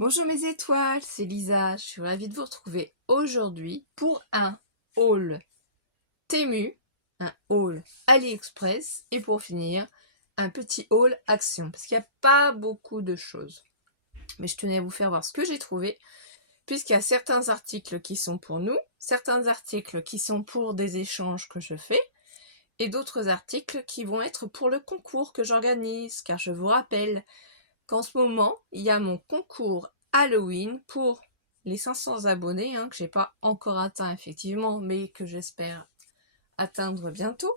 Bonjour mes étoiles, c'est Lisa, je suis ravie de vous retrouver aujourd'hui pour un haul Temu, un haul AliExpress et pour finir un petit haul Action parce qu'il n'y a pas beaucoup de choses. Mais je tenais à vous faire voir ce que j'ai trouvé puisqu'il y a certains articles qui sont pour nous, certains articles qui sont pour des échanges que je fais et d'autres articles qui vont être pour le concours que j'organise car je vous rappelle qu'en ce moment, il y a mon concours Halloween pour les 500 abonnés, que j'ai pas encore atteint effectivement, mais que j'espère atteindre bientôt.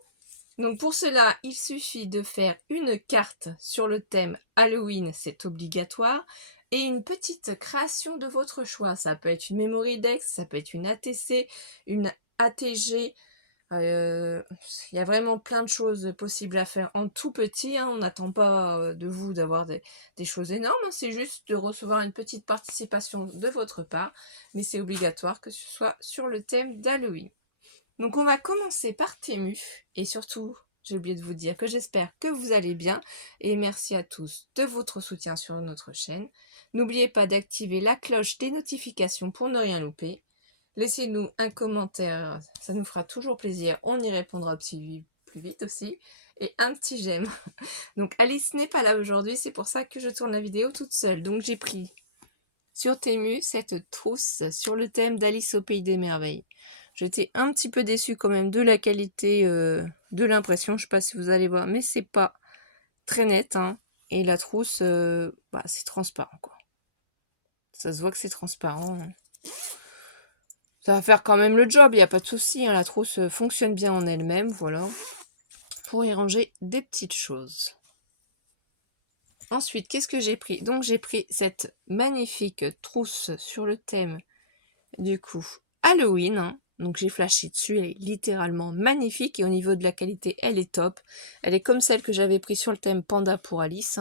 Donc pour cela, il suffit de faire une carte sur le thème Halloween, c'est obligatoire, et une petite création de votre choix. Ça peut être une Memory Dex, ça peut être une ATC, une ATG, il y a vraiment plein de choses possibles à faire en tout petit, on n'attend pas de vous d'avoir des choses énormes, c'est juste de recevoir une petite participation de votre part, mais c'est obligatoire que ce soit sur le thème d'Halloween. Donc on va commencer par Temu, et surtout, j'ai oublié de vous dire que j'espère que vous allez bien, et merci à tous de votre soutien sur notre chaîne. N'oubliez pas d'activer la cloche des notifications pour ne rien louper. Laissez-nous un commentaire, ça nous fera toujours plaisir, on y répondra plus vite aussi. Et un petit j'aime. Donc Alice n'est pas là aujourd'hui, c'est pour ça que je tourne la vidéo toute seule. Donc j'ai pris sur Temu cette trousse sur le thème d'Alice au Pays des Merveilles. J'étais un petit peu déçue quand même de la qualité de l'impression, je sais pas si vous allez voir, mais c'est pas très net. Et la trousse, c'est transparent quoi. Ça se voit que c'est transparent. Ça va faire quand même le job, il n'y a pas de souci, la trousse fonctionne bien en elle-même, voilà. Pour y ranger des petites choses. Ensuite, qu'est-ce que j'ai pris? Donc j'ai pris cette magnifique trousse sur le thème du coup Halloween. Donc j'ai flashé dessus, elle est littéralement magnifique et au niveau de la qualité, elle est top. Elle est comme celle que j'avais pris sur le thème Panda pour Alice.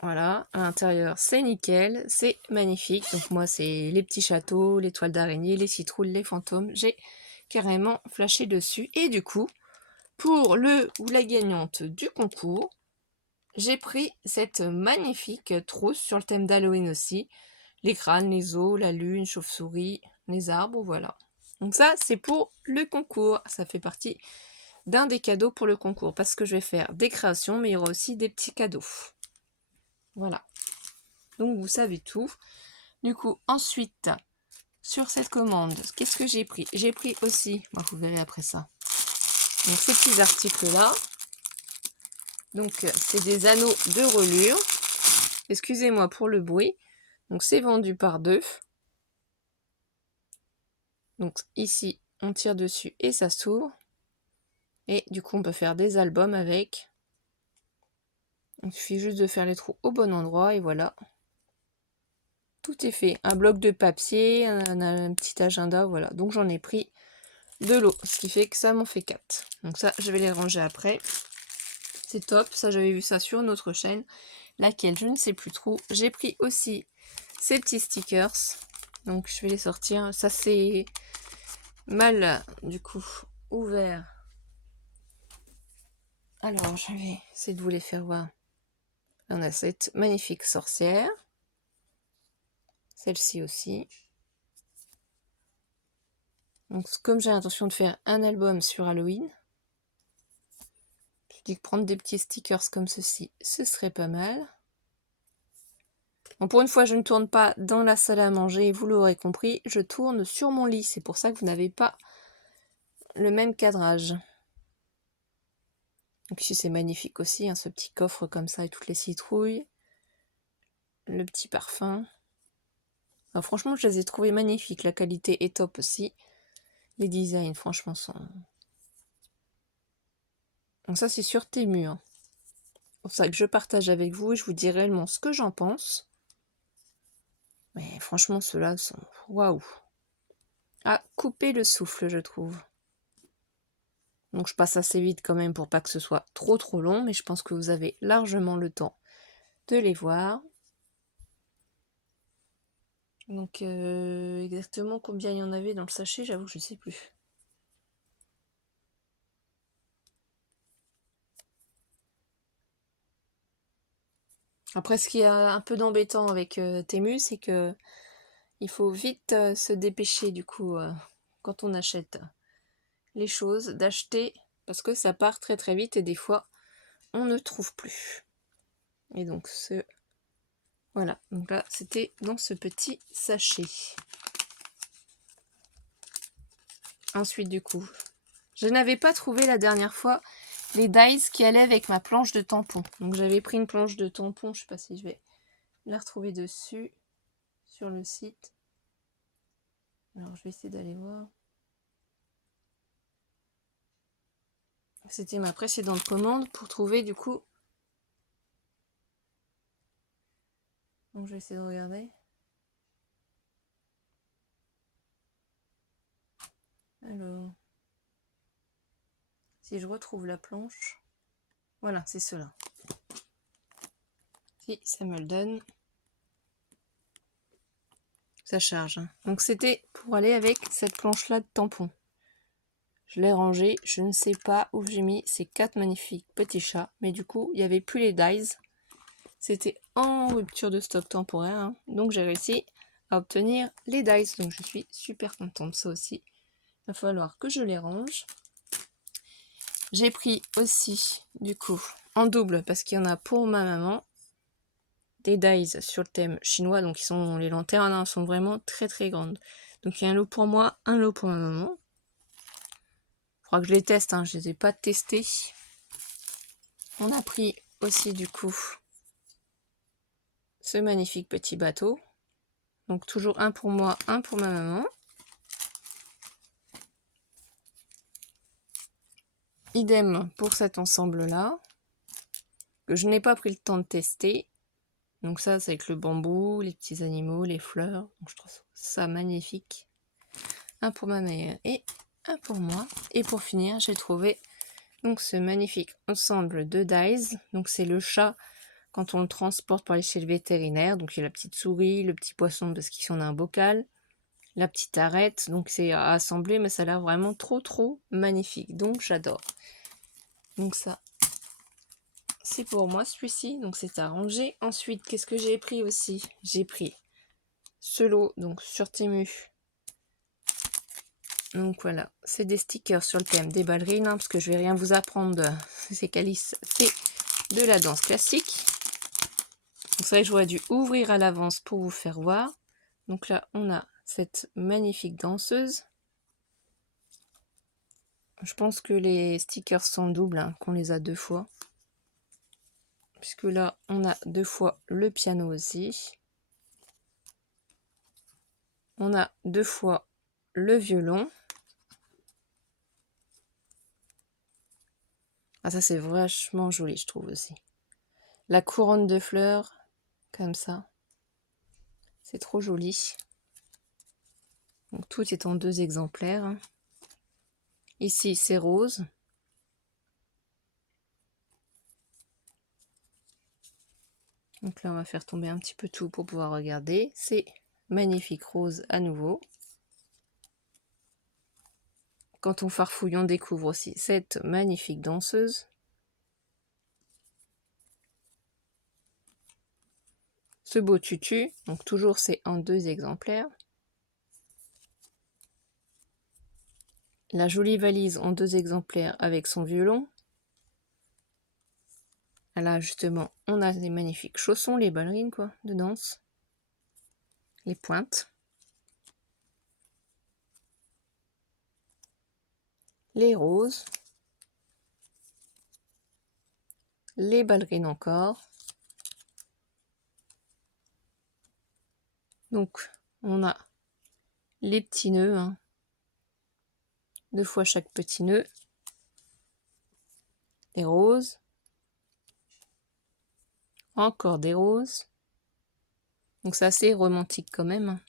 Voilà, à l'intérieur c'est nickel, c'est magnifique. Donc moi c'est les petits châteaux, les toiles d'araignée, les citrouilles, les fantômes. J'ai carrément flashé dessus. Et du coup, pour le ou la gagnante du concours, j'ai pris cette magnifique trousse sur le thème d'Halloween aussi. Les crânes, les os, la lune, chauve-souris, les arbres, voilà. Donc ça c'est pour le concours, ça fait partie d'un des cadeaux pour le concours. Parce que je vais faire des créations, mais il y aura aussi des petits cadeaux. Voilà. Donc vous savez tout. Du coup, ensuite, sur cette commande, qu'est-ce que j'ai pris? J'ai pris aussi, vous verrez après ça, donc ces petits articles-là. Donc c'est des anneaux de relure. Excusez-moi pour le bruit. Donc c'est vendu par deux. Donc ici, on tire dessus et ça s'ouvre. Et du coup, on peut faire des albums avec. Il suffit juste de faire les trous au bon endroit et voilà. Tout est fait. Un bloc de papier, un petit agenda, voilà. Donc j'en ai pris de l'eau, ce qui fait que ça m'en fait 4. Donc ça, je vais les ranger après. C'est top, ça j'avais vu ça sur notre chaîne, laquelle je ne sais plus trop. J'ai pris aussi ces petits stickers, donc je vais les sortir. Ça c'est mal du coup ouvert. Alors je vais essayer de vous les faire voir. On a cette magnifique sorcière, celle-ci aussi. Donc comme j'ai l'intention de faire un album sur Halloween, je dis que prendre des petits stickers comme ceci, ce serait pas mal. Bon, pour une fois, je ne tourne pas dans la salle à manger, vous l'aurez compris, je tourne sur mon lit. C'est pour ça que vous n'avez pas le même cadrage. Donc ici, c'est magnifique aussi, ce petit coffre comme ça et toutes les citrouilles. Le petit parfum. Alors, franchement, je les ai trouvés magnifiques. La qualité est top aussi. Les designs, franchement, sont... Donc ça, c'est sur Temu. C'est pour ça que je partage avec vous et je vous dis réellement ce que j'en pense. Mais franchement, ceux-là sont... Waouh! À couper le souffle, je trouve. Donc je passe assez vite quand même pour pas que ce soit trop long, mais je pense que vous avez largement le temps de les voir. Donc exactement combien il y en avait dans le sachet, j'avoue que je sais plus. Après, ce qui est un peu d'embêtant avec Temu, c'est que il faut vite se dépêcher du coup quand on achète les choses, d'acheter parce que ça part très très vite et des fois on ne trouve plus. Et donc voilà, donc là c'était dans ce petit sachet. Ensuite du coup, je n'avais pas trouvé la dernière fois les dies qui allaient avec ma planche de tampon. Donc j'avais pris une planche de tampon, je sais pas si je vais la retrouver dessus sur le site. Alors je vais essayer d'aller voir. C'était ma précédente commande pour trouver du coup. Donc je vais essayer de regarder. Alors, si je retrouve la planche, voilà, c'est cela. Si ça me le donne, ça charge. Hein. Donc c'était pour aller avec cette planche-là de tampon. Je l'ai rangée, je ne sais pas où j'ai mis ces 4 magnifiques petits chats, mais du coup, il n'y avait plus les dies. C'était en rupture de stock temporaire, hein. Donc j'ai réussi à obtenir les dies. Donc je suis super contente, ça aussi. Il va falloir que je les range. J'ai pris aussi, du coup, en double, parce qu'il y en a pour ma maman, des dies sur le thème chinois. Donc les lanternes hein, sont vraiment très très grandes. Donc il y a un lot pour moi, un lot pour ma maman. Il faudra que je les teste, hein, je ne les ai pas testés. On a pris aussi du coup ce magnifique petit bateau. Donc toujours un pour moi, un pour ma maman. Idem pour cet ensemble-là, que je n'ai pas pris le temps de tester. Donc ça, c'est avec le bambou, les petits animaux, les fleurs. Donc je trouve ça magnifique. Un pour ma mère et un pour moi. Et pour finir, j'ai trouvé donc ce magnifique ensemble de dies. Donc c'est le chat quand on le transporte pour aller chez le vétérinaire. Donc il y a la petite souris, le petit poisson parce qu'ici on a un bocal, la petite arête. Donc c'est à assembler, mais ça a l'air vraiment trop trop magnifique. Donc j'adore. Donc ça, c'est pour moi celui-ci, donc c'est à ranger. Ensuite, qu'est-ce que j'ai pris aussi? J'ai pris ce lot, donc sur Temu. Donc voilà, c'est des stickers sur le thème des ballerines, hein, parce que je vais rien vous apprendre, c'est qu'Alice fait de la danse classique. Donc ça, j'aurais dû ouvrir à l'avance pour vous faire voir. Donc là, on a cette magnifique danseuse. Je pense que les stickers sont doubles, hein, qu'on les a 2 fois. Puisque là, on a 2 fois le piano aussi. On a 2 fois le violon. Ah, ça, c'est vachement joli, je trouve aussi. La couronne de fleurs, comme ça. C'est trop joli. Donc, tout est en 2 exemplaires. Ici, c'est rose. Donc là, on va faire tomber un petit peu tout pour pouvoir regarder. C'est magnifique rose à nouveau. Quand on farfouille, on découvre aussi cette magnifique danseuse. Ce beau tutu, donc toujours c'est en 2 exemplaires. La jolie valise en 2 exemplaires avec son violon. Là justement, on a des magnifiques chaussons, les ballerines quoi, de danse. Les pointes. Les roses. Les ballerines encore. Donc, on a les petits nœuds, hein. 2 fois chaque petit nœud. Des roses. Encore des roses. Donc, c'est assez romantique quand même.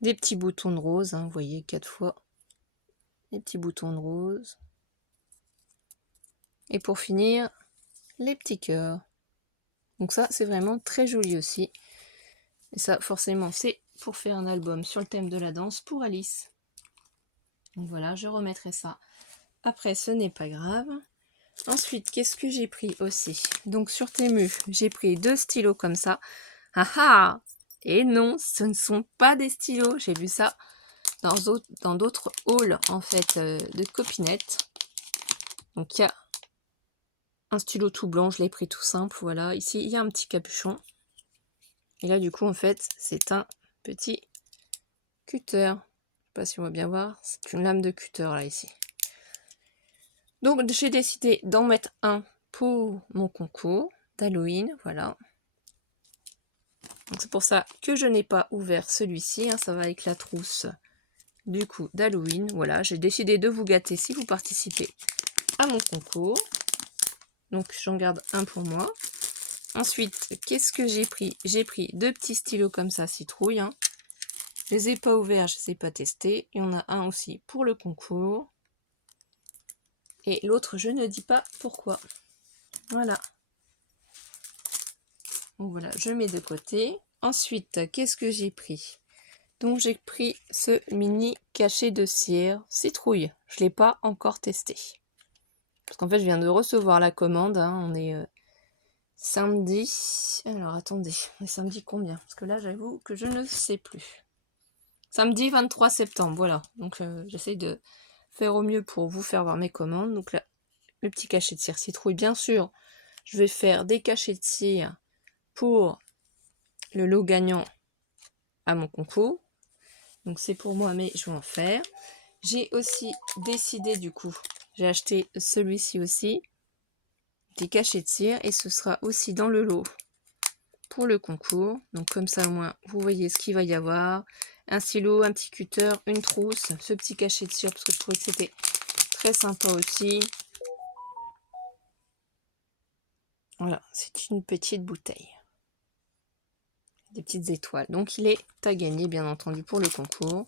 Des petits boutons de rose, hein, vous voyez, 4 fois. Des petits boutons de rose. Et pour finir, les petits cœurs. Donc ça, c'est vraiment très joli aussi. Et ça, forcément, c'est pour faire un album sur le thème de la danse pour Alice. Donc voilà, je remettrai ça. Après, ce n'est pas grave. Ensuite, qu'est-ce que j'ai pris aussi? Donc sur Temu, j'ai pris 2 stylos comme ça. Ah ah! Et non, ce ne sont pas des stylos. J'ai vu ça dans d'autres hauls en fait de copinettes. Donc il y a un stylo tout blanc, je l'ai pris tout simple, voilà. Ici, il y a un petit capuchon. Et là, du coup, en fait, c'est un petit cutter. Je sais pas si on va bien voir. C'est une lame de cutter, là, ici. Donc, j'ai décidé d'en mettre un pour mon concours d'Halloween, voilà. Donc, c'est pour ça que je n'ai pas ouvert celui-ci. Hein, ça va avec la trousse, du coup, d'Halloween. Voilà, j'ai décidé de vous gâter si vous participez à mon concours. Donc, j'en garde un pour moi. Ensuite, qu'est-ce que j'ai pris? J'ai pris 2 petits stylos comme ça, citrouille. Hein. Je les ai pas ouverts, je ne les ai pas testés. Il y en a un aussi pour le concours. Et l'autre, je ne dis pas pourquoi. Voilà. Donc voilà, je mets de côté. Ensuite, qu'est-ce que j'ai pris? Donc j'ai pris ce mini cachet de cire citrouille. Je ne l'ai pas encore testé. Parce qu'en fait, je viens de recevoir la commande. Hein. On est samedi. Alors attendez, on est samedi combien? Parce que là, j'avoue que je ne sais plus. Samedi 23 septembre, voilà. Donc j'essaye de faire au mieux pour vous faire voir mes commandes. Donc là, le petit cachet de cire citrouille, bien sûr. Je vais faire des cachets de cire pour le lot gagnant à mon concours. Donc c'est pour moi, mais je vais en faire. J'ai aussi décidé du coup, j'ai acheté celui-ci aussi, des cachets de cire, et ce sera aussi dans le lot pour le concours. Donc comme ça au moins, vous voyez ce qu'il va y avoir. Un stylo, un petit cutter, une trousse, ce petit cachet de cire, parce que je trouvais que c'était très sympa aussi. Voilà, c'est une petite bouteille. Des petites étoiles. Donc il est à gagner, bien entendu, pour le concours.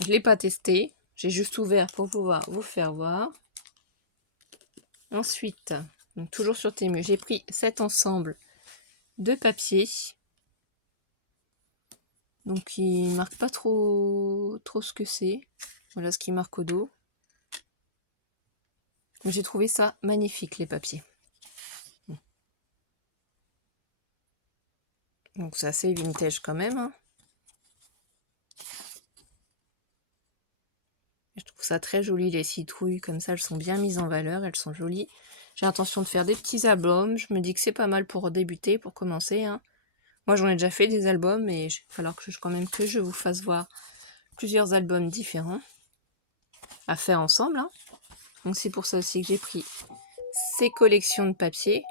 Je ne l'ai pas testé. J'ai juste ouvert pour pouvoir vous faire voir. Ensuite, donc toujours sur Temu, j'ai pris cet ensemble de papier. Donc il ne marque pas trop ce que c'est. Voilà ce qui marque au dos. J'ai trouvé ça magnifique, les papiers. Donc c'est assez vintage quand même. Hein. Je trouve ça très joli, les citrouilles, comme ça, elles sont bien mises en valeur, elles sont jolies. J'ai l'intention de faire des petits albums, je me dis que c'est pas mal pour débuter, pour commencer. Hein. Moi j'en ai déjà fait des albums, mais il va falloir quand même que je vous fasse voir plusieurs albums différents à faire ensemble. Hein. Donc c'est pour ça aussi que j'ai pris ces collections de papier.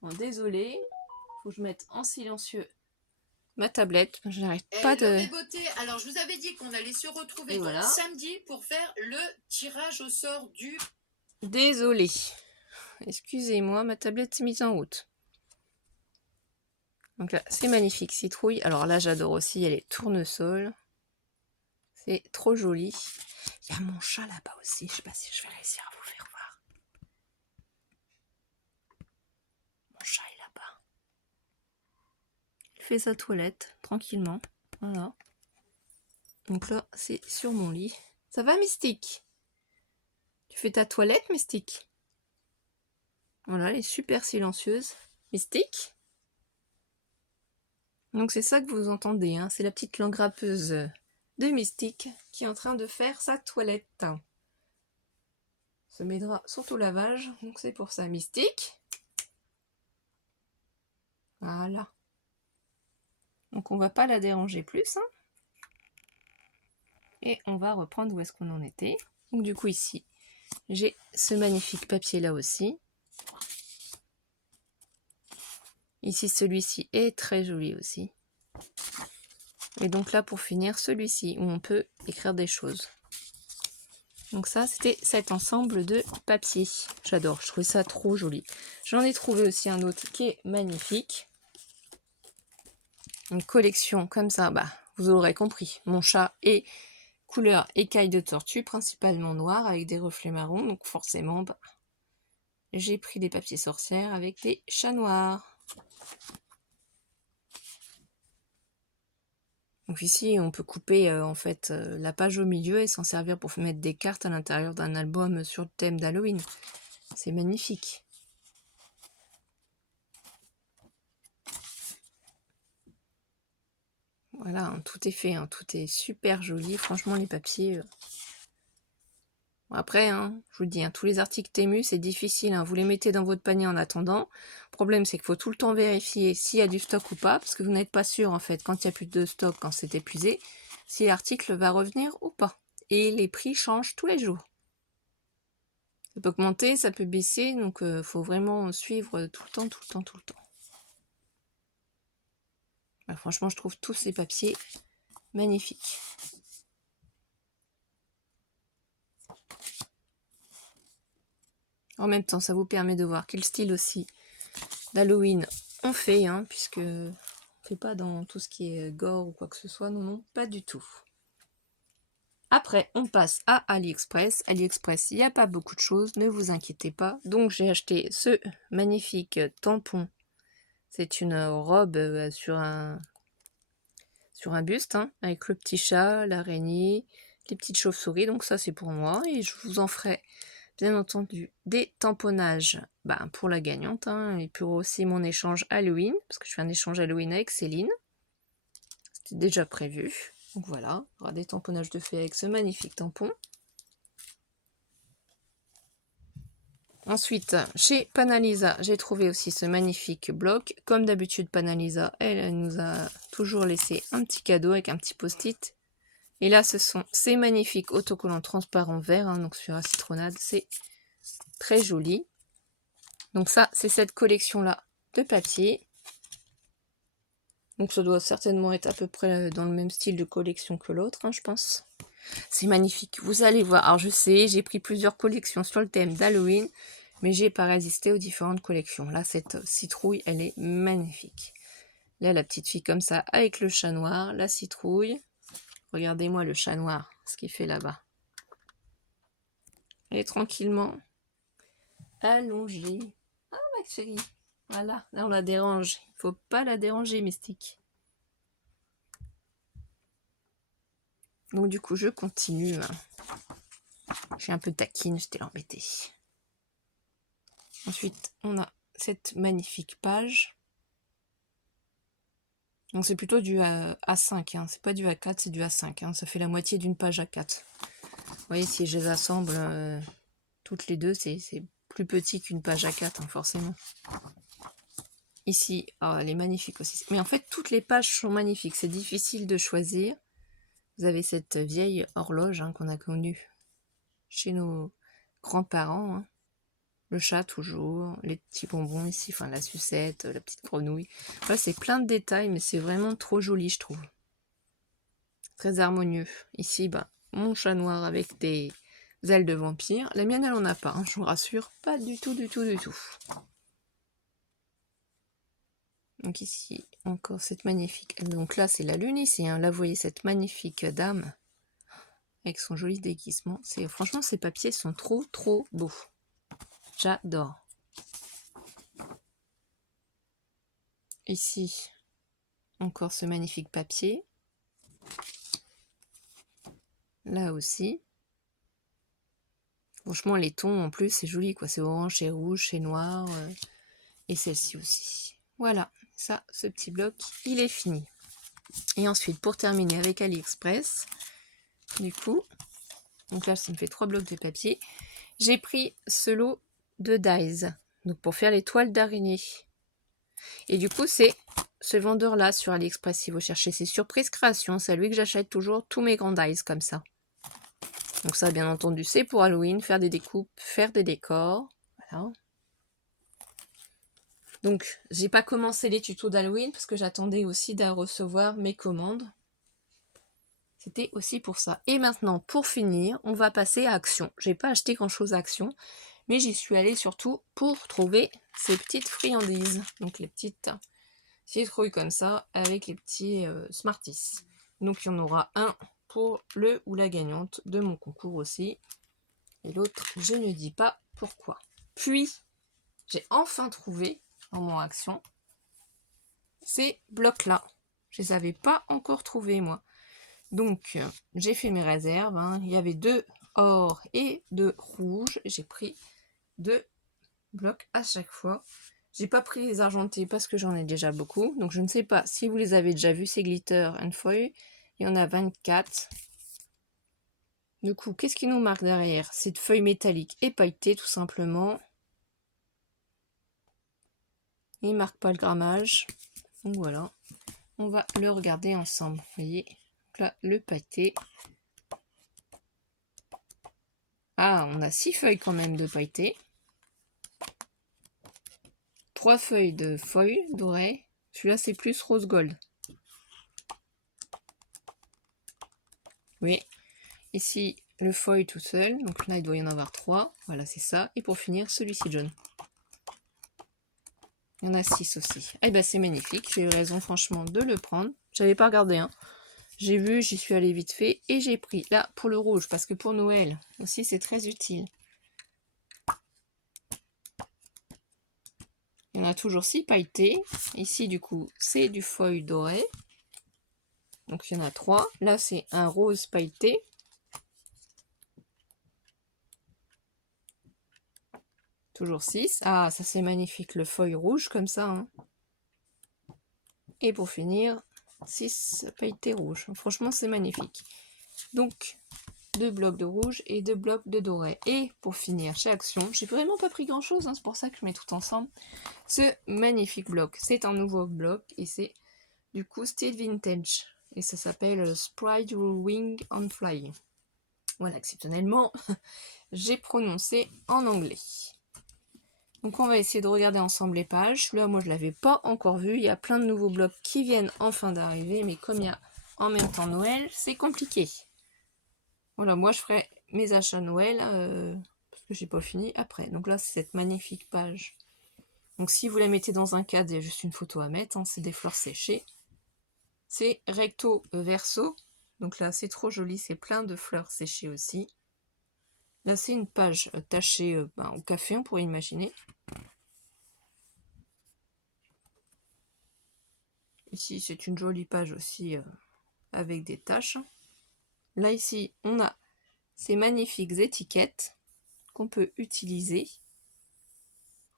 Bon, désolée, faut que je mette en silencieux ma tablette. Je n'arrête pas de... Beauté. Alors je vous avais dit qu'on allait se retrouver voilà. Samedi pour faire le tirage au sort du... Désolée. Excusez-moi, ma tablette s'est mise en route. Donc là, c'est magnifique, citrouille. Alors là, j'adore aussi, elle est tournesol. C'est trop joli. Il y a mon chat là-bas aussi. Je sais pas si je vais réussir à vous faire voir. Mon chat est là-bas. Il fait sa toilette, tranquillement. Voilà. Donc là, c'est sur mon lit. Ça va, Mystique? Tu fais ta toilette, Mystique? Voilà, elle est super silencieuse. Mystique? Donc c'est ça que vous entendez, hein. C'est la petite langue râpeuse de Mystique qui est en train de faire sa toilette. Se mettra surtout au lavage, donc c'est pour ça. Mystique. Voilà. Donc on va pas la déranger plus. Hein. Et on va reprendre où est-ce qu'on en était. Donc du coup ici, j'ai ce magnifique papier là aussi. Ici celui-ci est très joli aussi. Et donc là pour finir celui-ci où on peut écrire des choses. Donc ça c'était cet ensemble de papier. J'adore, je trouve ça trop joli. J'en ai trouvé aussi un autre qui est magnifique. Une collection comme ça, bah vous aurez compris. Mon chat est couleur écaille de tortue, principalement noir avec des reflets marrons. Donc forcément, bah, j'ai pris des papiers sorcières avec des chats noirs. Donc ici, on peut couper en fait la page au milieu et s'en servir pour mettre des cartes à l'intérieur d'un album sur le thème d'Halloween. C'est magnifique. Voilà, hein, tout est fait, hein, tout est super joli. Franchement, les papiers... Bon, après, hein, je vous dis, hein, tous les articles Temu, c'est difficile. Hein, vous les mettez dans votre panier en attendant. Le problème, c'est qu'il faut tout le temps vérifier s'il y a du stock ou pas, parce que vous n'êtes pas sûr, en fait, quand il n'y a plus de stock, quand c'est épuisé, si l'article va revenir ou pas. Et les prix changent tous les jours. Ça peut augmenter, ça peut baisser, donc faut vraiment suivre tout le temps, tout le temps, tout le temps. Bah, franchement, je trouve tous ces papiers magnifiques. En même temps, ça vous permet de voir quel style aussi d'Halloween on fait, hein, puisque on fait pas dans tout ce qui est gore ou quoi que ce soit, non, non, pas du tout. Après, on passe à AliExpress. AliExpress, il n'y a pas beaucoup de choses, ne vous inquiétez pas. Donc, j'ai acheté ce magnifique tampon. C'est une robe sur un buste, hein, avec le petit chat, l'araignée, les petites chauves-souris. Donc ça, c'est pour moi. Et je vous en ferai, bien entendu, des tamponnages pour la gagnante. Hein, et pour aussi mon échange Halloween, parce que je fais un échange Halloween avec Céline. C'était déjà prévu. Donc voilà, il y aura des tamponnages de fait avec ce magnifique tampon. Ensuite, chez Panalisa, j'ai trouvé aussi ce magnifique bloc. Comme d'habitude, Panalisa, elle nous a toujours laissé un petit cadeau avec un petit post-it. Et là, ce sont ces magnifiques autocollants transparents verts, hein, donc sur la citronnade, c'est très joli. Donc ça, c'est cette collection-là de papier. Donc ça doit certainement être à peu près dans le même style de collection que l'autre, hein, je pense. C'est magnifique, vous allez voir. Alors je sais, j'ai pris plusieurs collections sur le thème d'Halloween, mais j'ai pas résisté aux différentes collections. Là, cette citrouille, elle est magnifique. Là, la petite fille comme ça, avec le chat noir, la citrouille. Regardez-moi le chat noir, ce qu'il fait là-bas. Elle est tranquillement allongée. Ah, ma chérie. Voilà, là on la dérange. Il faut pas la déranger, Mystique. Donc du coup, je continue. Je suis un peu taquine, j'étais l'embêter. Ensuite, on a cette magnifique page. Donc c'est plutôt du A5, hein. C'est pas du A4, c'est du A5. Hein. Ça fait la moitié d'une page A4. Vous voyez, si je les assemble toutes les deux, c'est plus petit qu'une page A4, hein, forcément. Ici, oh, elle est magnifique aussi. Mais en fait, toutes les pages sont magnifiques. C'est difficile de choisir. Vous avez cette vieille horloge, hein, qu'on a connue chez nos grands-parents. Hein. Le chat toujours, les petits bonbons ici, enfin la sucette, la petite grenouille. Voilà, c'est plein de détails, mais c'est vraiment trop joli, je trouve. Très harmonieux. Ici, mon chat noir avec des ailes de vampire. La mienne, elle en a pas, hein, je vous rassure. Pas du tout, du tout, du tout. Donc ici, encore cette magnifique... Donc là, c'est la lune ici. Hein. Là, vous voyez cette magnifique dame avec son joli déguisement. Franchement, ces papiers sont trop, trop beaux. J'adore. Ici, encore ce magnifique papier. Là aussi. Franchement, les tons, en plus, c'est joli, quoi. C'est orange, c'est rouge, c'est noir. Et celle-ci aussi. Voilà. Ça, ce petit bloc, il est fini. Et ensuite, pour terminer avec AliExpress, du coup, donc là, ça me fait 3 blocs de papier. J'ai pris ce lot de dies, donc pour faire les toiles d'araignée. Et du coup, c'est ce vendeur-là sur AliExpress, si vous cherchez, c'est Surprise Création. C'est à lui que j'achète toujours tous mes grands dies comme ça. Donc ça, bien entendu, c'est pour Halloween, faire des découpes, faire des décors. Voilà. Donc, j'ai pas commencé les tutos d'Halloween parce que j'attendais aussi de recevoir mes commandes. C'était aussi pour ça. Et maintenant, pour finir, on va passer à Action. J'ai pas acheté grand chose à Action, mais j'y suis allée surtout pour trouver ces petites friandises. Donc les petites citrouilles comme ça, avec les petits Smarties. Donc il y en aura un pour le ou la gagnante de mon concours aussi. Et l'autre, je ne dis pas pourquoi. Puis, j'ai enfin trouvé dans mon Action ces blocs-là. Je les avais pas encore trouvés, moi. Donc, j'ai fait mes réserves. Hein. Il y avait 2 or et 2 rouges. J'ai pris 2 blocs à chaque fois. J'ai pas pris les argentés parce que j'en ai déjà beaucoup. Donc, je ne sais pas si vous les avez déjà vus, ces glitter and foil. Il y en a 24. Du coup, qu'est-ce qui nous marque derrière? Cette feuille métallique et pailletée, tout simplement. Il ne marque pas le grammage. Donc voilà. On va le regarder ensemble. Vous voyez? Donc là, le pailleté. Ah, on a 6 feuilles quand même de pailleté. 3 feuilles de foil doré. Celui-là, c'est plus rose gold. Oui. Ici, le foil tout seul. Donc là, il doit y en avoir 3. Voilà, c'est ça. Et pour finir, celui-ci jaune. Il y en a 6 aussi. Eh ben, c'est magnifique. J'ai eu raison, franchement, de le prendre. J'avais pas regardé, hein. J'ai vu, j'y suis allée vite fait. Et j'ai pris là pour le rouge. Parce que pour Noël aussi, c'est très utile. Il y en a toujours 6 pailletés. Ici, du coup, c'est du foil doré. Donc, il y en a 3. Là, c'est un rose pailleté. Toujours 6. Ah, ça, c'est magnifique. Le foil rouge, comme ça. Hein. Et pour finir, 6 pailletés rouges. Franchement, c'est magnifique. Donc, 2 blocs de rouge et 2 blocs de doré. Et pour finir, chez Action, j'ai vraiment pas pris grand-chose. Hein, c'est pour ça que je mets tout ensemble. Ce magnifique bloc. C'est un nouveau bloc. Et c'est, du coup, Style Vintage. Et ça s'appelle Sprite Wing on Fly. Voilà, exceptionnellement, j'ai prononcé en anglais. Donc on va essayer de regarder ensemble les pages. Là, moi, je ne l'avais pas encore vu. Il y a plein de nouveaux blocs qui viennent enfin d'arriver. Mais comme il y a en même temps Noël, c'est compliqué. Voilà, moi, je ferai mes achats Noël parce que j'ai pas fini après. Donc là, c'est cette magnifique page. Donc si vous la mettez dans un cadre, il y a juste une photo à mettre. Hein, c'est des fleurs séchées. C'est recto verso. Donc là, c'est trop joli. C'est plein de fleurs séchées aussi. Là, c'est une page tachée au café, on pourrait imaginer. Ici, c'est une jolie page aussi avec des taches. Là, ici, on a ces magnifiques étiquettes qu'on peut utiliser,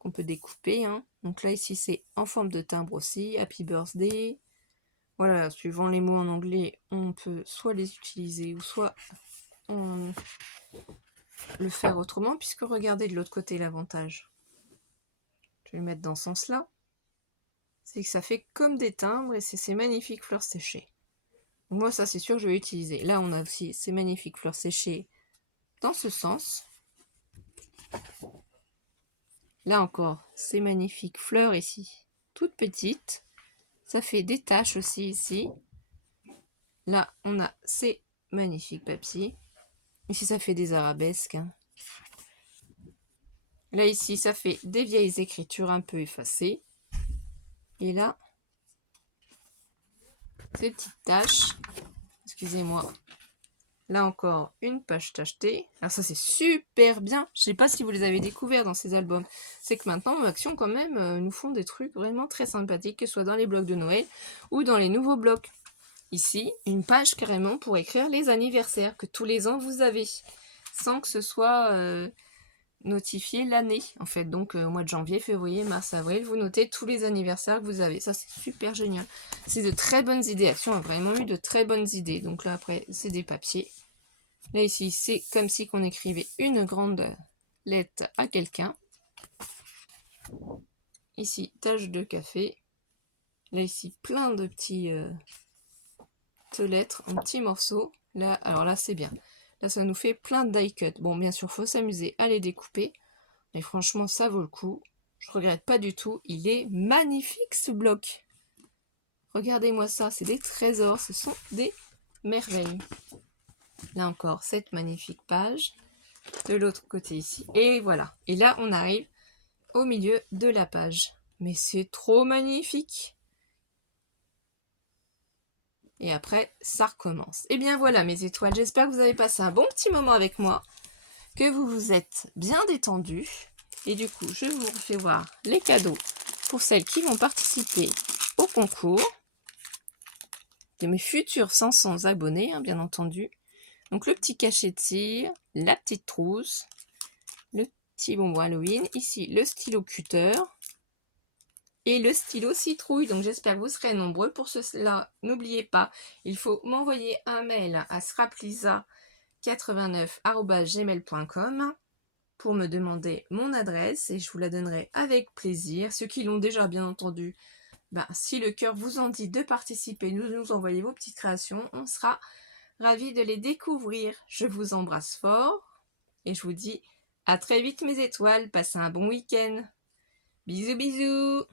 qu'on peut découper. Hein. Donc là, ici, c'est en forme de timbre aussi. Happy Birthday. Voilà, suivant les mots en anglais, on peut soit les utiliser ou soit le faire autrement, puisque regardez de l'autre côté l'avantage. Je vais le mettre dans ce sens-là. C'est que ça fait comme des timbres et c'est ces magnifiques fleurs séchées. Moi, ça, c'est sûr que je vais utiliser. Là, on a aussi ces magnifiques fleurs séchées dans ce sens. Là encore, ces magnifiques fleurs ici, toutes petites. Ça fait des taches aussi ici. Là, on a ces magnifiques papiers. Ici, ça fait des arabesques. Hein. Là, ici, ça fait des vieilles écritures un peu effacées. Et là, ces petites taches. Excusez-moi. Là encore, une page tachetée. Alors ça, c'est super bien. Je ne sais pas si vous les avez découverts dans ces albums. C'est que maintenant, Action, quand même, nous font des trucs vraiment très sympathiques, que ce soit dans les blocs de Noël ou dans les nouveaux blocs. Ici, une page carrément pour écrire les anniversaires que tous les ans vous avez, sans que ce soit notifié l'année. En fait, donc au mois de janvier, février, mars, avril, vous notez tous les anniversaires que vous avez. Ça, c'est super génial. C'est de très bonnes idées. Action a vraiment eu de très bonnes idées. Donc là, après, c'est des papiers. Là, ici, c'est comme si on écrivait une grande lettre à quelqu'un. Ici, tache de café. Là, ici, plein de petits lettres en petits morceaux. Là, alors là, c'est bien. Là, ça nous fait plein de die cut. Bon, bien sûr, il faut s'amuser à les découper. Mais franchement, ça vaut le coup. Je regrette pas du tout. Il est magnifique, ce bloc. Regardez-moi ça. C'est des trésors. Ce sont des merveilles. Là encore, cette magnifique page. De l'autre côté ici. Et voilà. Et là, on arrive au milieu de la page. Mais c'est trop magnifique. Et après, ça recommence. Et bien voilà mes étoiles. J'espère que vous avez passé un bon petit moment avec moi. Que vous vous êtes bien détendus. Et du coup, je vous refais voir les cadeaux pour celles qui vont participer au concours. de mes futurs 500 abonnés, hein, bien entendu. Donc le petit cachet de cire, la petite trousse, le petit bonbon Halloween, ici le stylo cutter et le stylo citrouille. Donc j'espère que vous serez nombreux. Pour cela, n'oubliez pas, il faut m'envoyer un mail à scraplisa89@gmail.com pour me demander mon adresse et je vous la donnerai avec plaisir. Ceux qui l'ont déjà, bien entendu, si le cœur vous en dit de participer, nous envoyer vos petites créations, on sera ravis de les découvrir. Je vous embrasse fort et je vous dis à très vite mes étoiles. Passez un bon week-end. Bisous bisous.